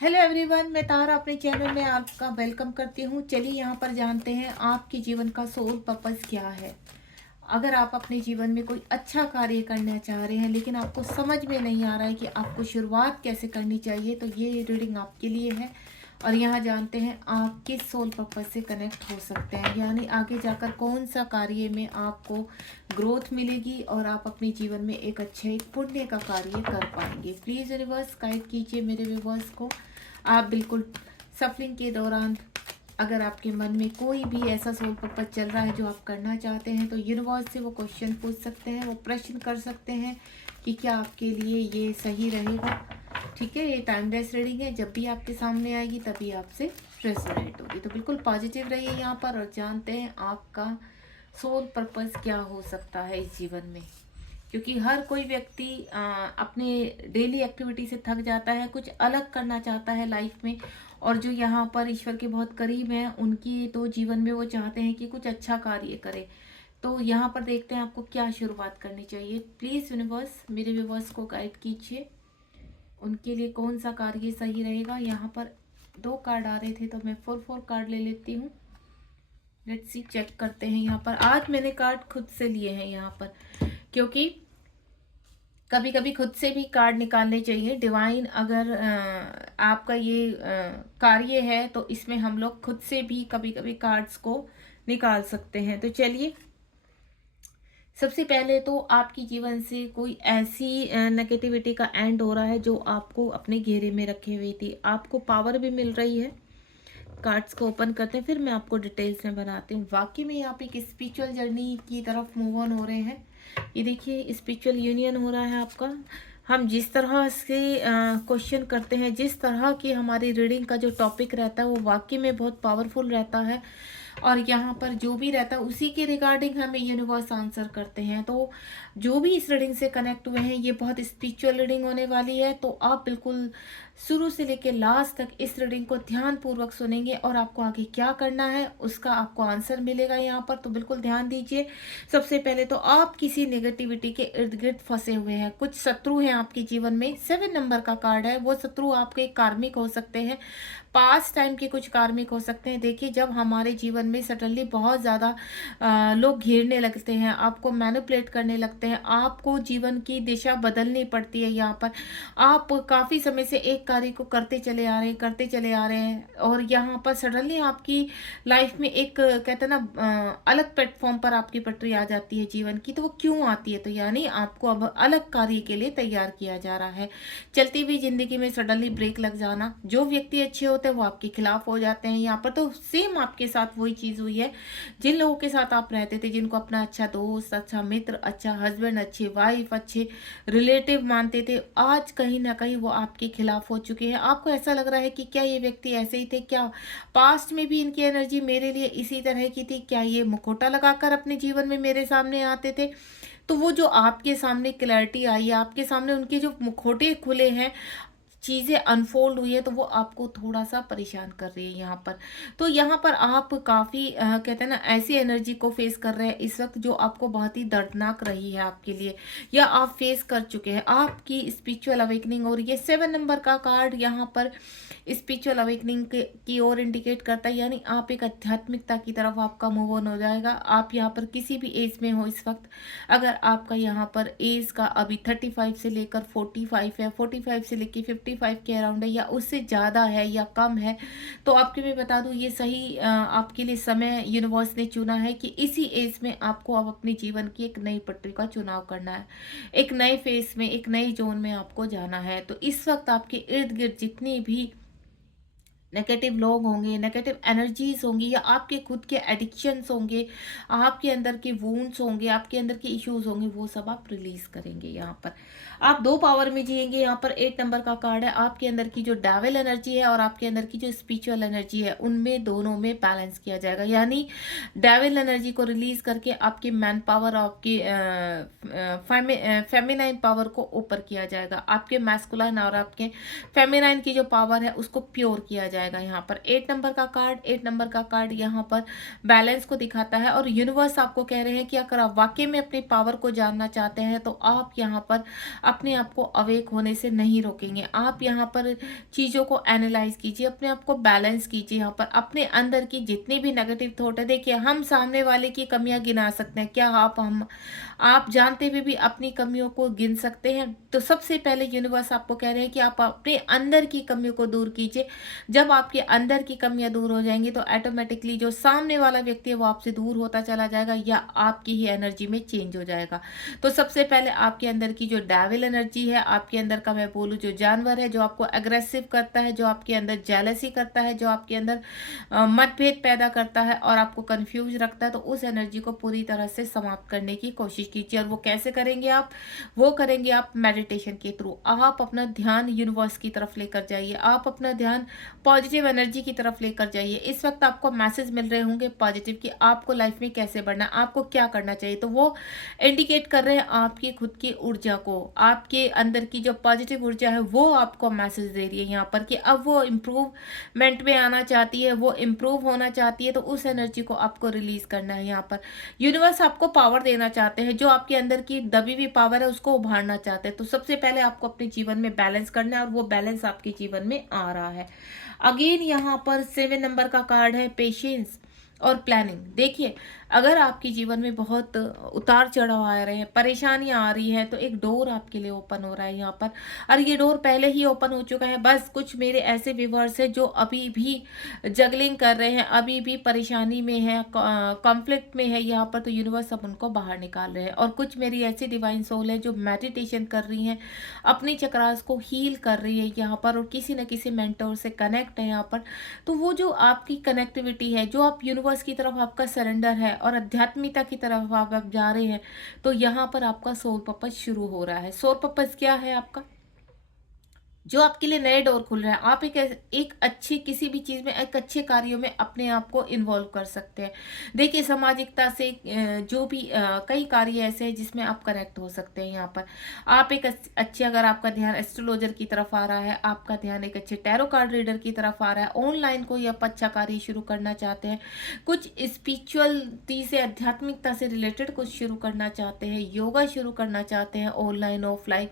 Hello everyone, मैं तारा अपने channel में आपका वेलकम करती हूँ। चलिए यहाँ पर जानते हैं आपके जीवन का सोल पर्पस क्या है। अगर आप अपने जीवन में कोई अच्छा कार्य करना चाह रहे हैं लेकिन आपको समझ में नहीं आ रहा है कि आपको शुरुआत कैसे करनी चाहिए, तो ये रीडिंग आपके लिए है। और यहाँ जानते हैं आप किस सोल पर्पस से कनेक्ट हो सकते हैं, यानी आगे जाकर कौन सा कार्य में आपको ग्रोथ मिलेगी और आप अपने जीवन में एक अच्छे एक पुण्य का कार्य कर पाएंगे। प्लीज़ यूनिवर्स गाइड कीजिए मेरे व्यूवर्स को। आप बिल्कुल सफलिंग के दौरान अगर आपके मन में कोई भी ऐसा सोल पर्पस चल रहा है जो आप करना चाहते हैं, तो यूनिवर्स से वो क्वेश्चन पूछ सकते हैं, वो प्रश्न कर सकते हैं कि क्या आपके लिए ये सही रहेगा। ठीक है, ये टाइमलेस रीडिंग है, जब भी आपके सामने आएगी तभी आपसे रेजोनेट होगी। तो बिल्कुल पॉजिटिव रहिए यहाँ पर और जानते हैं आपका सोल पर्पस क्या हो सकता है इस जीवन में। क्योंकि हर कोई व्यक्ति अपने डेली एक्टिविटी से थक जाता है, कुछ अलग करना चाहता है लाइफ में। और जो यहाँ पर ईश्वर के बहुत करीब हैं, उनकी तो जीवन में वो चाहते हैं कि कुछ अच्छा कार्य करें। तो यहाँ पर देखते हैं आपको क्या शुरुआत करनी चाहिए। प्लीज़ यूनिवर्स मेरे व्यूवर्स को गाइड कीजिए, उनके लिए कौन सा कार्य सही रहेगा। यहाँ पर 2 कार्ड आ रहे थे तो मैं 4 कार्ड ले लेती हूँ। लेट्स सी, चेक करते हैं। यहाँ पर आज मैंने कार्ड खुद से लिए हैं यहाँ पर, क्योंकि कभी कभी खुद से भी कार्ड निकालने चाहिए। डिवाइन अगर आपका ये कार्य है तो इसमें हम लोग खुद से भी कभी कभी कार्ड्स को निकाल सकते हैं। तो चलिए, सबसे पहले तो आपकी जीवन से कोई ऐसी नेगेटिविटी का एंड हो रहा है जो आपको अपने घेरे में रखे हुई थी। आपको पावर भी मिल रही है। कार्ड्स को ओपन करते हैं, फिर मैं आपको डिटेल्स में बनाती हूँ। वाकई में आप एक स्पिरिचुअल जर्नी की तरफ मूव ऑन हो रहे हैं। ये देखिए, स्पिरिचुअल यूनियन हो रहा है आपका। हम जिस तरह से क्वेश्चन करते हैं, जिस तरह की हमारी रीडिंग का जो टॉपिक रहता है वो वाकई में बहुत पावरफुल रहता है। और यहाँ पर जो भी रहता है उसी के रिगार्डिंग हमें यूनिवर्स आंसर करते हैं। तो जो भी इस रीडिंग से कनेक्ट हुए हैं, ये बहुत स्पिरिचुअल रीडिंग होने वाली है। तो आप बिल्कुल शुरू से लेकर लास्ट तक इस रीडिंग को ध्यान पूर्वक सुनेंगे और आपको आगे क्या करना है उसका आपको आंसर मिलेगा यहाँ पर। तो बिल्कुल ध्यान दीजिए। सबसे पहले तो आप किसी नेगेटिविटी के इर्द गिर्द फंसे हुए हैं, कुछ शत्रु हैं आपके जीवन में। 7 नंबर का कार्ड है। वो शत्रु आपके कार्मिक हो सकते हैं, पास्ट टाइम के कुछ कार्मिक हो सकते हैं। देखिए, जब हमारे जीवन में सडनली बहुत ज़्यादा लोग घेरने लगते हैं, आपको मैनिपुलेट करने लगते हैं, आपको जीवन की दिशा बदलनी पड़ती है। यहाँ पर आप काफ़ी समय से एक कार्य को करते चले आ रहे हैं, करते चले आ रहे हैं, और यहाँ पर सडनली आपकी लाइफ में एक कहते हैं ना अलग प्लेटफॉर्म पर आपकी पटरी आ जाती है जीवन की। तो वो क्यों आती है? तो यानी आपको अब अलग कार्य के लिए तैयार किया जा रहा है। चलती हुई जिंदगी में सडनली ब्रेक लग जाना, जो व्यक्ति अच्छे होते हैं वो आपके खिलाफ हो जाते हैं। यहाँ पर तो सेम आपके साथ वही चीज हुई है। जिन लोगों के साथ आप रहते थे, जिनको अपना अच्छा दोस्त, अच्छा मित्र, अच्छा हस्बैंड, अच्छी वाइफ, अच्छे रिलेटिव मानते थे, आज कहीं ना कहीं वो आपके खिलाफ हो चुके हैं। आपको ऐसा लग रहा है कि क्या ये व्यक्ति ऐसे ही थे? क्या पास्ट में भी इनकी एनर्जी मेरे लिए इसी तरह की थी? क्या ये मुखौटा लगाकर अपने जीवन में मेरे सामने आते थे? तो वो जो आपके सामने क्लैरिटी आई है, आपके सामने उनके जो मुखौटे खुले हैं, चीज़ें अनफोल्ड हुई है, तो वो आपको थोड़ा सा परेशान कर रही है यहाँ पर। तो यहाँ पर आप काफ़ी कहते हैं ना ऐसी एनर्जी को फेस कर रहे हैं इस वक्त जो आपको बहुत ही दर्दनाक रही है आपके लिए, या आप फेस कर चुके हैं। आपकी स्पिरिचुअल अवेकनिंग, और ये 7 नंबर का कार्ड यहाँ पर स्पिरिचुअल अवेकनिंग की ओर इंडिकेट करता है, यानी आप एक आध्यात्मिकता की तरफ आपका मूव ऑन हो जाएगा। आप यहाँ पर किसी भी एज में हो इस वक्त, अगर आपका यहाँ पर एज का अभी 35 से लेकर 45 है, 45 से लेकर 55 के अराउंड है, या उससे ज़्यादा है या कम है, तो आपके मैं बता दूं ये सही आपके लिए समय यूनिवर्स ने चुना है कि इसी एज में आपको अब अपने जीवन की एक नई पटरी का चुनाव करना है, एक नए फेस में, एक नई जोन में आपको जाना है। तो इस वक्त आपके इर्द गिर्द जितनी भी नेगेटिव लोग होंगे, नेगेटिव एनर्जीज होंगी, या आपके खुद के एडिक्शंस होंगे, आपके अंदर के वूंड्स होंगे, आपके अंदर के इश्यूज होंगे, वो सब आप रिलीज करेंगे। यहाँ पर आप 2 पावर में जिएंगे। यहाँ पर 8 नंबर का कार्ड है। आपके अंदर की जो डेविल एनर्जी है और आपके अंदर की जो स्पिरिचुअल एनर्जी है, उनमें दोनों में बैलेंस किया जाएगा। यानी डेविल एनर्जी को रिलीज करके आपकी मैन पावर, आपकी फेमिनाइन पावर को ऊपर किया जाएगा। आपके मैस्कुलाइन और आपके फेमिनाइन की जो पावर है उसको प्योर किया जाएगा। जाएगा। यहाँ पर 8 नंबर का कार्ड यहाँ पर बैलेंस को दिखाता है और यूनिवर्स आपको कह रहे हैं कि अगर आप वाकई में अपनी पावर को जानना चाहते हैं तो आप यहाँ पर अपने आप को अवेक होने से नहीं रोकेंगे। आप यहाँ पर चीज़ों को एनालाइज कीजिए, अपने आप को बैलेंस कीजिए। यहाँ पर अपने अंदर की जितनी भी नेगेटिव थॉट है, देखिए हम सामने वाले की कमियां गिना सकते हैं, क्या आप जानते हुए भी अपनी कमियों को गिन सकते हैं? तो सबसे पहले यूनिवर्स आपको कह रहे हैं कि आप अपने अंदर की कमियों को दूर कीजिए। जब आपके अंदर की कमियां दूर हो जाएंगी तो ऑटोमेटिकली जो सामने वाला व्यक्ति है वो आपसे दूर होता चला जाएगा या आपकी ही एनर्जी में चेंज हो जाएगा। तो सबसे पहले आपके अंदर की जो डेविल एनर्जी है, आपके अंदर का मैं बोलूँ जो जानवर है, जो आपको एग्रेसिव करता है, जो आपके अंदर जेलसी करता है, जो आपके अंदर मतभेद पैदा करता है और आपको कंफ्यूज रखता है, तो उस एनर्जी को पूरी तरह से समाप्त करने की कोशिश कीजिए। और वो कैसे करेंगे आप? वो करेंगे आप मेडिटेशन के थ्रू। आप अपना ध्यान यूनिवर्स की तरफ लेकर जाइए, आप अपना ध्यान पॉजिटिव एनर्जी की तरफ लेकर जाइए। इस वक्त आपको मैसेज मिल रहे होंगे पॉजिटिव कि आपको लाइफ में कैसे बढ़ना है, आपको क्या करना चाहिए। तो वो इंडिकेट कर रहे हैं आपकी खुद की ऊर्जा को, आपके अंदर की जो पॉजिटिव ऊर्जा है वो आपको मैसेज दे रही है यहाँ पर कि अब वो इम्प्रूवमेंट में आना चाहती है, वो इम्प्रूव होना चाहती है। तो उस एनर्जी को आपको रिलीज करना है। यहाँ पर यूनिवर्स आपको पावर देना चाहते हैं, जो आपके अंदर की दबी हुई पावर है उसको उभारना चाहते हैं। तो सबसे पहले आपको अपने जीवन में बैलेंस करना है और वो बैलेंस आपके जीवन में आ रहा है। अगेन यहाँ पर 7 नंबर का कार्ड है पेशेंस और प्लानिंग। देखिए, अगर आपके जीवन में बहुत उतार चढ़ाव आ रहे हैं, परेशानियां आ रही हैं, तो एक डोर आपके लिए ओपन हो रहा है यहाँ पर। और ये डोर पहले ही ओपन हो चुका है। बस कुछ मेरे ऐसे व्यूवर्स हैं जो अभी भी जगलिंग कर रहे हैं, अभी भी परेशानी में है, कॉन्फ्लिक्ट में है यहाँ पर, तो यूनिवर्स अब उनको बाहर निकाल रहे हैं। और कुछ मेरी ऐसी डिवाइन सोल है जो मेडिटेशन कर रही हैं, अपनी चक्रास को हील कर रही है यहाँ पर, और किसी न किसी मेंटोर से कनेक्ट है यहाँ पर। तो वो जो आपकी कनेक्टिविटी है, जो आप यूनिवर्स की तरफ आपका सरेंडर है और आध्यात्मिकता की तरफ आप जा रहे हैं, तो यहाँ पर आपका सोल पर्पस शुरू हो रहा है। सोल पर्पस क्या है आपका? जो आपके लिए नए डोर खुल रहे हैं। आप एक अच्छी किसी भी चीज़ में, एक अच्छे कार्यों में अपने आप को इन्वॉल्व कर सकते हैं। देखिए, सामाजिकता से जो भी कई कार्य ऐसे हैं जिसमें आप कनेक्ट हो सकते हैं। यहाँ पर आप एक अच्छे, अगर आपका ध्यान एस्ट्रोलॉजर की तरफ आ रहा है, आपका ध्यान एक अच्छे टैरो कार्ड रीडर की तरफ आ रहा है, ऑनलाइन कोई आप अच्छा कार्य शुरू करना चाहते हैं, कुछ स्पिरिचुअलिटी से, आध्यात्मिकता से रिलेटेड कुछ शुरू करना चाहते हैं, योगा शुरू करना चाहते हैं, ऑनलाइन ऑफलाइन,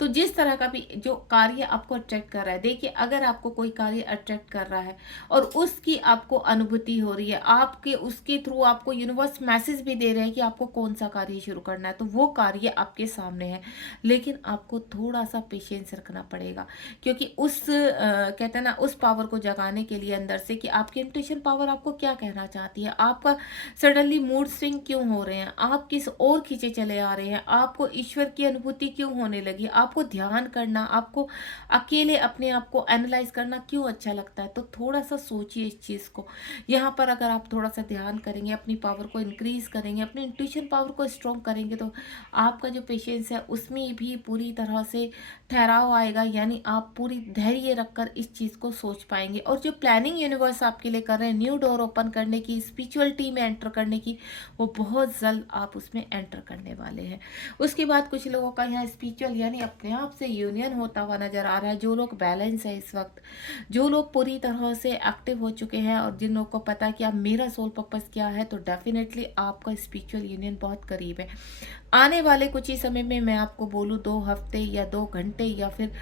तो जिस तरह का भी जो कार्य आपको अट्रैक्ट कर रहा है। देखिए, अगर आपको कोई कार्य अट्रैक्ट कर रहा है और उसकी आपको अनुभूति हो रही है, आपके उसके थ्रू आपको यूनिवर्स मैसेज भी दे रहे हैं कि आपको कौन सा कार्य शुरू करना है, तो वो कार्य आपके सामने है। लेकिन आपको थोड़ा सा पेशेंस रखना पड़ेगा, क्योंकि कहते हैं ना, उस पावर को जगाने के लिए अंदर से कि आपकी इंट्यूशन पावर आपको क्या कहना चाहती है, आपका सडनली मूड स्विंग क्यों हो रहे हैं, आप किस ओर खींचे चले आ रहे हैं, आपको ईश्वर की अनुभूति क्यों होने लगी, आपको ध्यान करना, आपको अकेले अपने आप को एनालाइज करना क्यों अच्छा लगता है। तो थोड़ा सा सोचिए इस चीज़ को। यहाँ पर अगर आप थोड़ा सा ध्यान करेंगे, अपनी पावर को इंक्रीज करेंगे, अपनी इंट्यूशन पावर को स्ट्रॉन्ग करेंगे, तो आपका जो पेशेंस है उसमें भी पूरी तरह से ठहराव आएगा। यानी आप पूरी धैर्य रखकर इस चीज़ को सोच पाएंगे। और जो प्लानिंग यूनिवर्स आपके लिए कर रहे हैं, न्यू डोर ओपन करने की, स्पिरिचुअलिटी में एंटर करने की, वो बहुत जल्द आप उसमें एंटर करने वाले हैं। उसके बाद कुछ लोगों का यहाँ स्पिरिचुअल यानी अपने आप से यूनियन होता हुआ नजर आ रहा है। जो लोग बैलेंस है इस वक्त, जो लोग पूरी तरह से एक्टिव हो चुके हैं और जिन लोगों को पता है कि अब मेरा सोल पर्पस क्या है, तो डेफिनेटली आपका स्पिरिचुअल यूनियन बहुत करीब है। आने वाले कुछ ही समय में मैं आपको बोलूँ 2 हफ्ते या 2 घंटे या फिर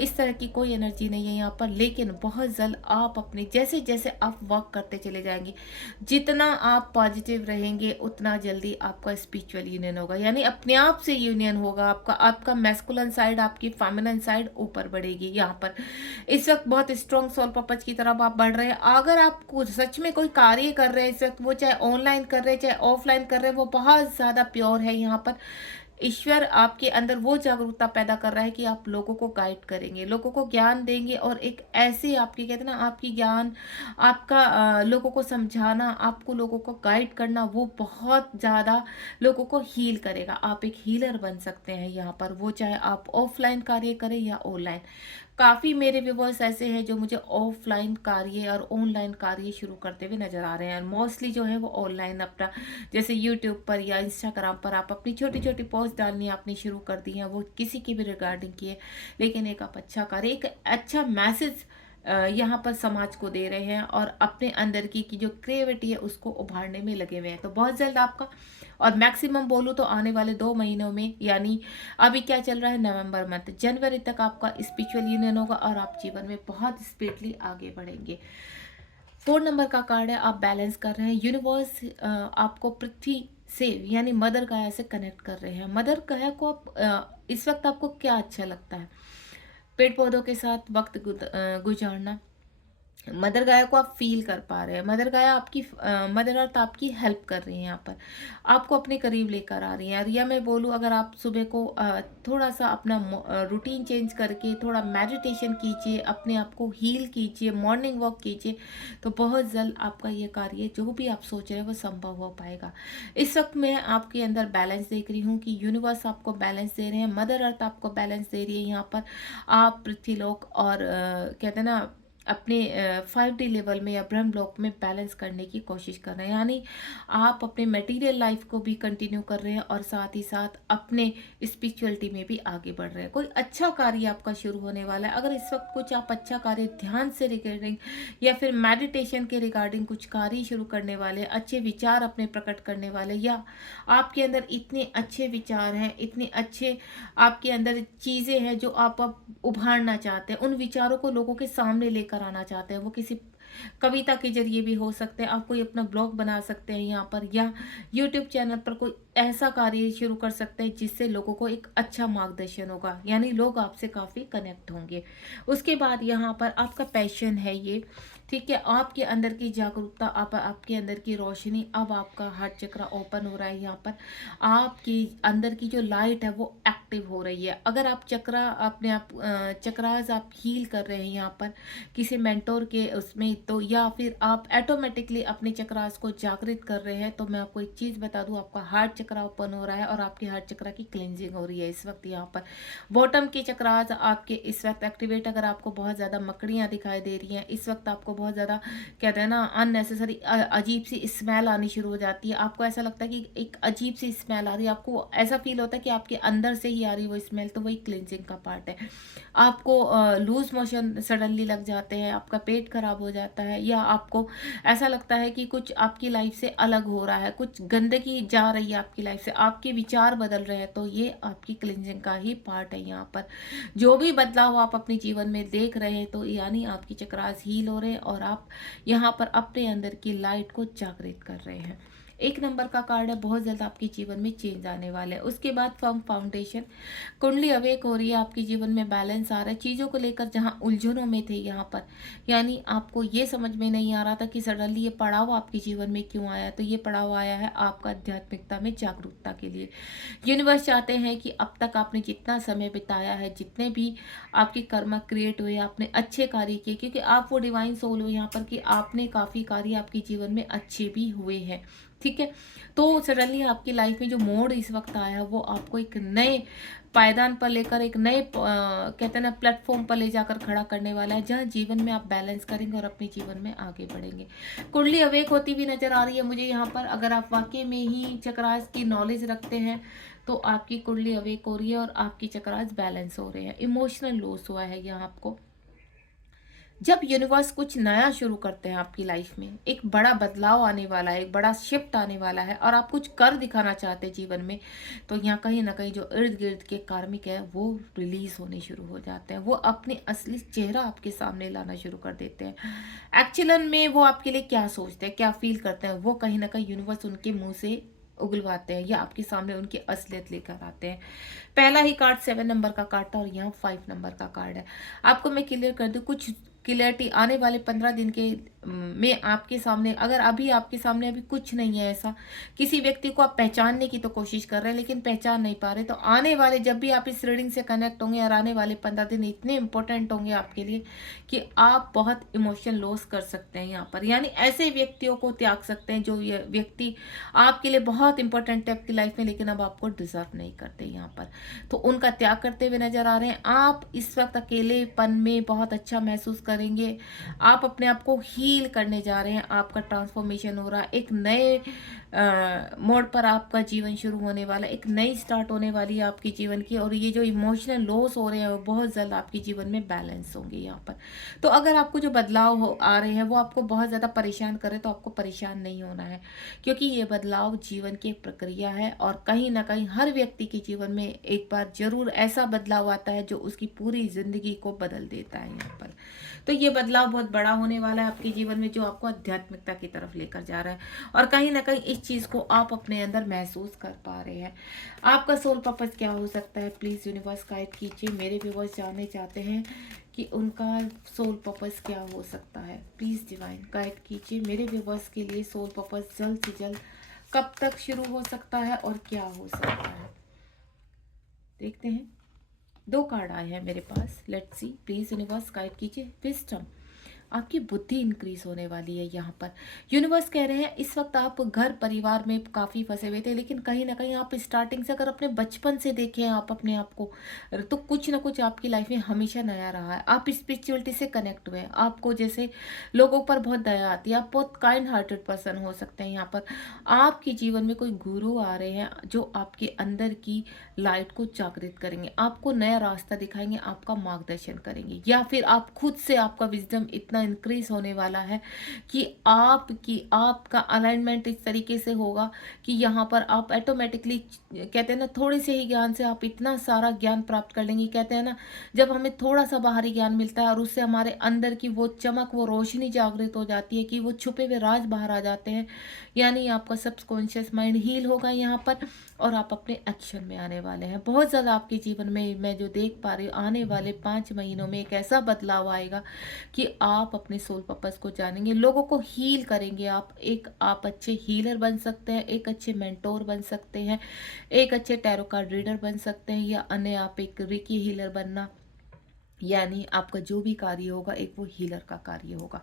इस तरह की कोई एनर्जी नहीं है यहाँ पर, लेकिन बहुत जल्द आप अपने जैसे जैसे आप वर्क करते चले जाएंगे, जितना आप पॉजिटिव रहेंगे उतना जल्दी आपका स्पिरिचुअल यूनियन होगा। यानी अपने आप से यूनियन होगा आपका, आपका मैस्कुलिन साइड, आपकी फेमिनिन साइड ऊपर बढ़ेगी। यहाँ पर इस वक्त बहुत स्ट्रॉन्ग सोल पर्पस की तरफ आप बढ़ रहे हैं। अगर आप सच में कोई कार्य कर रहे हैं इस वक्त, वो चाहे ऑनलाइन कर रहे हैं चाहे ऑफलाइन कर रहे हैं, वो बहुत ज़्यादा प्योर है। यहाँ पर ईश्वर आपके अंदर वो जागरूकता पैदा कर रहा है कि आप लोगों को गाइड करेंगे, लोगों को ज्ञान देंगे, और एक ऐसे आपकी कहते हैं ना, आपकी ज्ञान, आपका लोगों को समझाना, आपको लोगों को गाइड करना, वो बहुत ज़्यादा लोगों को हील करेगा। आप एक हीलर बन सकते हैं यहाँ पर, वो चाहे आप ऑफलाइन कार्य करें या ऑनलाइन। काफ़ी मेरे व्यूवर्स ऐसे हैं जो मुझे ऑफलाइन कार्य और ऑनलाइन कार्य शुरू करते हुए नज़र आ रहे हैं। मोस्टली जो है वो ऑनलाइन अपना, जैसे यूट्यूब पर या इंस्टाग्राम पर आप अपनी छोटी छोटी पोस्ट डालनी आपने शुरू कर दी हैं, वो किसी की भी रिगार्डिंग की है, लेकिन एक आप अच्छा कार्य, एक अच्छा मैसेज यहाँ पर समाज को दे रहे हैं और अपने अंदर की जो क्रिएटिविटी है उसको उभारने में लगे हुए हैं। तो बहुत जल्द आपका, और मैक्सिमम बोलूँ तो आने वाले 2 महीनों में, यानी अभी क्या चल रहा है नवंबर मंथ, जनवरी तक आपका स्पिरिचुअल यूनियन होगा और आप जीवन में बहुत स्पीडली आगे बढ़ेंगे। 4 नंबर का कार्ड है, आप बैलेंस कर रहे हैं। यूनिवर्स आपको पृथ्वी से यानी मदर गाया से कनेक्ट कर रहे हैं। मदर गाया को आप इस वक्त आपको क्या अच्छा लगता है? पेड़ पौधों के साथ वक्त गुजारना। मदर गाया को आप फील कर पा रहे हैं। मदर गाया आपकी मदर अर्थ आपकी हेल्प कर रही है, यहाँ पर आपको अपने करीब लेकर आ रही है। और या मैं बोलूँ, अगर आप सुबह को थोड़ा सा अपना रूटीन चेंज करके थोड़ा मेडिटेशन कीजिए, अपने आप को हील कीजिए, मॉर्निंग वॉक कीजिए, तो बहुत जल्द आपका ये कार्य जो भी आप सोच रहे हैं वो संभव हो पाएगा। इस वक्त मैं आपके अंदर बैलेंस देख रही हूँ कि यूनिवर्स आपको बैलेंस दे रहे हैं, मदर अर्थ आपको बैलेंस दे रही है। यहाँ पर आप पृथ्वीलोक और कहते हैं ना अपने 5D लेवल में या ब्रह्म लोक में बैलेंस करने की कोशिश कर रहे हैं। यानी आप अपने मटेरियल लाइफ को भी कंटिन्यू कर रहे हैं और साथ ही साथ अपने स्पिरिचुअलिटी में भी आगे बढ़ रहे हैं। कोई अच्छा कार्य आपका शुरू होने वाला है। अगर इस वक्त कुछ आप अच्छा कार्य ध्यान से रिगार्डिंग या फिर मेडिटेशन के रिगार्डिंग कुछ कार्य शुरू करने वाले, अच्छे विचार अपने प्रकट करने वाले, या आपके अंदर इतने अच्छे विचार हैं, इतने अच्छे आपके अंदर चीज़ें हैं जो आप अब उभारना चाहते हैं, उन विचारों को लोगों के सामने लेकर आना चाहते हैं, वो किसी कविता के जरिए भी हो सकते हैं। आप कोई अपना ब्लॉग बना सकते हैं यहाँ पर, या यूट्यूब चैनल पर कोई ऐसा कार्य शुरू कर सकते हैं जिससे लोगों को एक अच्छा मार्गदर्शन होगा, यानी लोग आपसे काफ़ी कनेक्ट होंगे। उसके बाद यहाँ पर आपका पैशन है ये, ठीक है, आपके अंदर की जागरूकता, आपके अंदर की रोशनी, अब आपका हार्ट चक्र ओपन हो रहा है। यहाँ पर आपकी अंदर की जो लाइट है वो एक्टिव हो रही है। अगर आप चक्रा अपने आप चक्रास आप हील कर रहे हैं यहाँ पर किसी मेंटोर के उसमें, तो या फिर आप ऑटोमेटिकली अपने चक्रास को जागृत कर रहे हैं, तो मैं आपको एक चीज़ बता दूं, आपका हार्ट चक्रा ओपन हो रहा है और आपके हार्ट चक्रा की क्लिनजिंग हो रही है इस वक्त। यहाँ पर बॉटम के चक्रास आपके इस वक्त एक्टिवेट, अगर आपको बहुत ज़्यादा मकड़ियाँ दिखाई दे रही हैं इस वक्त, आपको बहुत ज़्यादा कहते हैं ना अननेसेसरी अजीब सी स्मेल आनी शुरू हो जाती है, आपको ऐसा लगता है कि एक अजीब सी स्मेल आ रही है, आपको ऐसा फील होता है कि आपके अंदर से ही आ रही है वो स्मेल, तो वही क्लिनजिंग का पार्ट है। आपको लूज मोशन सडनली लग जाते हैं, आपका पेट खराब हो जाता है, या आपको ऐसा लगता है कि कुछ आपकी लाइफ से अलग हो रहा है, कुछ गंदगी जा रही है आपकी लाइफ से, आपके विचार बदल रहे हैं, तो ये आपकी क्लिनजिंग का ही पार्ट है। यहाँ पर जो भी बदलाव आप अपने जीवन में देख रहे हैं, तो यानी आपकी चक्रास हील हो रहे हैं और आप यहाँ पर अपने अंदर की लाइट को जागृत कर रहे हैं। 1 नंबर का कार्ड है, बहुत जल्द आपके जीवन में चेंज आने वाला है। उसके बाद फर्म फाउंडेशन, कुंडली अवेक हो रही है, आपके जीवन में बैलेंस आ रहा है। चीज़ों को लेकर जहाँ उलझनों में थे यहाँ पर, यानी आपको ये समझ में नहीं आ रहा था कि सडनली ये पड़ाव आपके जीवन में क्यों आया, तो ये पड़ाव आया है आपका आध्यात्मिकता में जागरूकता के लिए। यूनिवर्स चाहते हैं कि अब तक आपने जितना समय बिताया है, जितने भी आपके कर्म क्रिएट हुए, आपने अच्छे कार्य किए, क्योंकि आप वो डिवाइन सोल हो यहाँ पर कि आपने काफ़ी कार्य आपके जीवन में अच्छे भी हुए हैं, ठीक है। तो सडनली आपकी लाइफ में जो मोड़ इस वक्त आया है वो आपको एक नए पायदान पर लेकर, एक नए कहते हैं ना प्लेटफॉर्म पर ले जाकर खड़ा करने वाला है, जहाँ जीवन में आप बैलेंस करेंगे और अपने जीवन में आगे बढ़ेंगे। कुंडली अवेक होती हुई नजर आ रही है मुझे यहाँ पर। अगर आप वाकई में ही चक्रास की नॉलेज रखते हैं तो आपकी कुंडली अवेक हो रही है और आपकी चक्रास बैलेंस हो रहे हैं। इमोशनल लॉस हुआ है यहाँ आपको। जब यूनिवर्स कुछ नया शुरू करते हैं आपकी लाइफ में, एक बड़ा बदलाव आने वाला है, एक बड़ा शिफ्ट आने वाला है और आप कुछ कर दिखाना चाहते हैं जीवन में, तो यहाँ कहीं ना कहीं जो इर्द गिर्द के कार्मिक है वो रिलीज होने शुरू हो जाते हैं, वो अपने असली चेहरा आपके सामने लाना शुरू कर देते हैं। एक्चुअल में वो आपके लिए क्या सोचते हैं, क्या फील करते हैं, वो कहीं ना कहीं यूनिवर्स उनके मुंह से उगलवाते हैं या आपके सामने उनकी असलियत लेकर आते हैं। पहला ही कार्ड 7 नंबर का कार्ड था और यहाँ 5 नंबर का कार्ड है। आपको मैं क्लियर कर दूं, कुछ क्लियरिटी आने वाले 15 दिन के में आपके सामने, अगर अभी आपके सामने अभी कुछ नहीं है ऐसा, किसी व्यक्ति को आप पहचानने की तो कोशिश कर रहे हैं लेकिन पहचान नहीं पा रहे, तो आने वाले जब भी आप इस रीडिंग से कनेक्ट होंगे और आने वाले 15 दिन इतने इंपॉर्टेंट होंगे आपके लिए कि आप बहुत इमोशन लॉस कर सकते हैं यहाँ पर, यानी ऐसे व्यक्तियों को त्याग सकते हैं जो व्यक्ति आपके लिए बहुत इंपॉर्टेंट है आपकी लाइफ में लेकिन अब आपको डिजर्व नहीं करते यहाँ पर, तो उनका त्याग करते हुए नजर आ रहे हैं। आप इस वक्त अकेलेपन में बहुत अच्छा महसूस कर करेंगे, आप अपने आप को हील करने जा रहे हैं, आपका ट्रांसफॉर्मेशन हो रहा है, एक नए मोड़ पर आपका जीवन शुरू होने वाला है, एक नई स्टार्ट होने वाली है आपकी जीवन की। और ये जो इमोशनल लॉस हो रहे हैं वो बहुत जल्द आपके जीवन में बैलेंस होंगे यहाँ पर। तो अगर आपको जो बदलाव आ रहे हैं वो आपको बहुत ज़्यादा परेशान करे तो आपको परेशान नहीं होना है, क्योंकि ये बदलाव जीवन की एक प्रक्रिया है और कहीं ना कहीं हर व्यक्ति के जीवन में एक बार जरूर ऐसा बदलाव आता है जो उसकी पूरी जिंदगी को बदल देता है यहाँ पर। तो ये बदलाव बहुत बड़ा होने वाला है आपके जीवन में, जो आपको आध्यात्मिकता की तरफ लेकर जा रहा है और कहीं ना कहीं इस चीज़ को आप अपने अंदर महसूस कर पा रहे हैं। आपका सोल पर्पस क्या हो सकता है, प्लीज़ यूनिवर्स गाइड कीजिए। मेरे व्यूअर्स जानने चाहते हैं कि उनका सोल पर्पस क्या हो सकता है, प्लीज़ डिवाइन गाइड कीजिए। मेरे व्यूअर्स के लिए सोल पर्पस जल्द से जल्द कब तक शुरू हो सकता है और क्या हो सकता है, देखते हैं। 2 कार्ड आए हैं मेरे पास, let's see. Please universe guide कीजिए। विजडम, आपकी बुद्धि इंक्रीज होने वाली है यहाँ पर। यूनिवर्स कह रहे हैं इस वक्त आप घर परिवार में काफ़ी फंसे हुए थे, लेकिन कहीं ना कहीं आप स्टार्टिंग से अगर अपने बचपन से देखें आप अपने आप को, तो कुछ ना कुछ आपकी लाइफ में हमेशा नया रहा है। आप स्पिरिचुअलिटी से कनेक्ट हुए हैं, आपको जैसे लोगों पर बहुत दया आती है, आप बहुत काइंड हार्टेड पर्सन हो सकते हैं यहाँ पर। आपके जीवन में कोई गुरु आ रहे हैं जो आपके अंदर की लाइट को जागृत करेंगे, आपको नया रास्ता दिखाएंगे, आपका मार्गदर्शन करेंगे, या फिर आप खुद से, आपका विजडम इतना इंक्रीज होने वाला है कि आपका अलाइनमेंट इस तरीके से होगा कि यहाँ पर आप ऑटोमेटिकली, कहते हैं ना, थोड़े से ही ज्ञान से आप इतना सारा ज्ञान प्राप्त कर लेंगे। कहते हैं ना, जब हमें थोड़ा सा बाहरी ज्ञान मिलता है और उससे हमारे अंदर की वो चमक, वो रोशनी जागृत हो जाती है कि वो छुपे हुए राज बाहर आ जाते हैं, यानी आपका सबकॉन्शियस माइंड हील होगा यहाँ पर और आप अपने एक्शन में आने वाले हैं। बहुत ज़्यादा आपके जीवन में मैं जो देख पा रही हूँ, आने वाले 5 महीनों में एक ऐसा बदलाव आएगा कि आप अपने सोल पर्पस को जानेंगे, लोगों को हील करेंगे। आप अच्छे हीलर बन सकते हैं, एक अच्छे मेंटोर बन सकते हैं, एक अच्छे टैरो कार्ड रीडर बन सकते हैं, या अन्य आप एक रिकी हीलर बनना, यानी आपका जो भी कार्य होगा एक वो हीलर का कार्य होगा।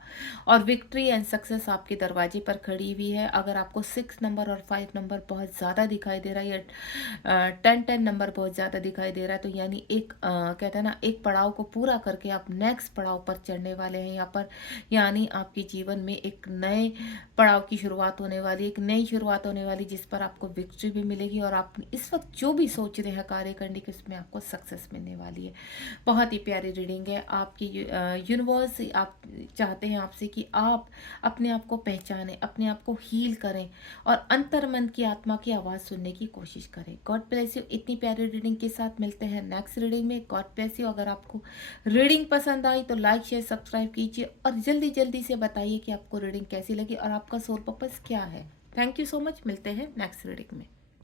और विक्ट्री एंड सक्सेस आपके दरवाजे पर खड़ी हुई है। अगर आपको 6 नंबर और 5 नंबर बहुत ज़्यादा दिखाई दे रहा है, या 10 नंबर बहुत ज़्यादा दिखाई दे रहा है, तो यानी एक कहते हैं ना, एक पड़ाव को पूरा करके आप नेक्स्ट पड़ाव पर चढ़ने वाले हैं यहाँ पर। यानी आपके जीवन में एक नए पड़ाव की शुरुआत होने वाली, एक नई शुरुआत होने वाली, जिस पर आपको विक्ट्री भी मिलेगी और आप इस वक्त जो भी सोच रहे हैं कार्य करने की, उसमें आपको सक्सेस मिलने वाली है। बहुत ही प्यारी रीडिंग है आपकी। यूनिवर्स आप चाहते हैं आपसे कि आप अपने आप को पहचानें, अपने आप को हील करें और अंतर्मन की आत्मा की आवाज़ सुनने की कोशिश करें। God bless you. इतनी प्यारी रीडिंग के साथ मिलते हैं नेक्स्ट रीडिंग में। God bless you. अगर आपको रीडिंग पसंद आई तो लाइक शेयर सब्सक्राइब कीजिए और जल्दी जल्दी से बताइए कि आपको रीडिंग कैसी लगी और आपका सोल पर्पस क्या है। Thank you so much. मिलते हैं नेक्स्ट रीडिंग में।